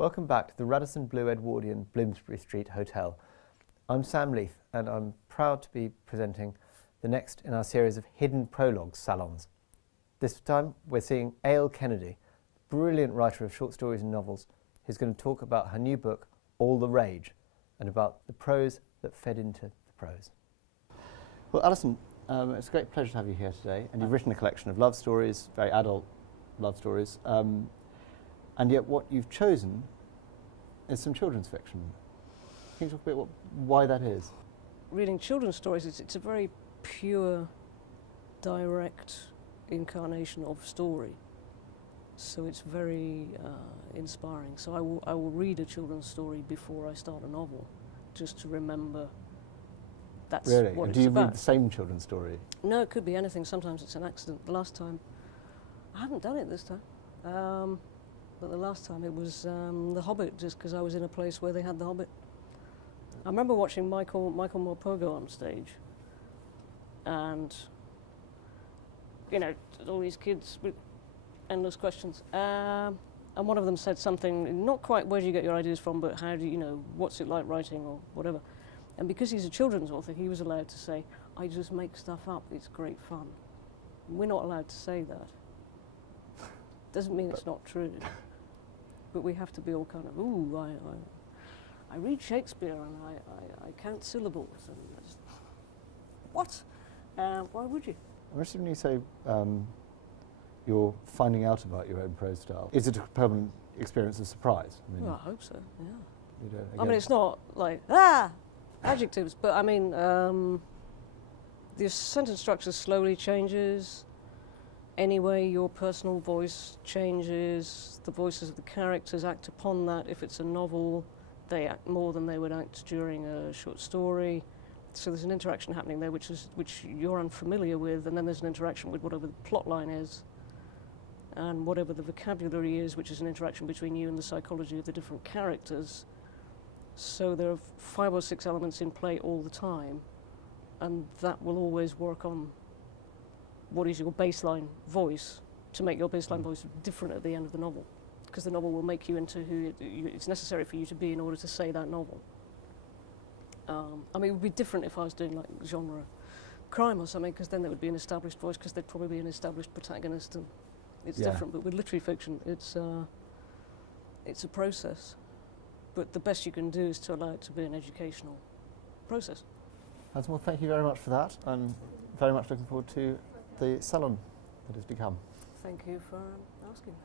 Welcome back to the Radisson Blu Edwardian Bloomsbury Street Hotel. I'm Sam Leith and I'm proud to be presenting the next in our series of hidden prologues salons. This time we're seeing A.L. Kennedy, brilliant writer of short stories and novels, who's going to talk about her new book, All the Rage, and about the prose that fed into the prose. Well, Alison, it's a great pleasure to have you here today, and you've written a collection of love stories, very adult love stories, and yet what you've chosen is some children's fiction. Can you talk a bit why that is? Reading children's stories, it's a very pure, direct incarnation of story. So it's very inspiring. So I will read a children's story before I start a novel, just to remember that's really? what And it's do you about. read the same children's story? No, it could be anything. Sometimes it's an accident. The last time, I haven't done it this time, but the last time it was The Hobbit, just because I was in a place where they had The Hobbit. I remember watching Michael Morpurgo on stage, and all these kids with endless questions. And one of them said something, not quite where do you get your ideas from, but how do you what's it like writing or whatever. And because he's a children's author, he was allowed to say, I just make stuff up, it's great fun. We're not allowed to say that. Doesn't mean it's not true. But we have to be all kind of, ooh, I read Shakespeare and I count syllables. And I just, what? Why would you? I'm interested when you say you're finding out about your own prose style. Is it a permanent experience of surprise? Well, I hope so, yeah. You don't, I mean, it's not like, adjectives, but I mean, the sentence structure slowly changes. Anyway, your personal voice changes. The voices of the characters act upon that. If it's a novel, they act more than they would act during a short story. So there's an interaction happening there which you're unfamiliar with, and then there's an interaction with whatever the plot line is, and whatever the vocabulary is, which is an interaction between you and the psychology of the different characters. So there are 5 or 6 elements in play all the time, and that will always work on what is your baseline voice to make your baseline voice different at the end of the novel, because the novel will make you into who it's necessary for you to be in order to say that novel. I mean, it would be different if I was doing like genre crime or something, because then there would be an established voice, because there'd probably be an established protagonist, and it's different. But with literary fiction, it's a process. But the best you can do is to allow it to be an educational process. Well, thank you very much for that. I'm very much looking forward to the salon that has become. Thank you for asking me.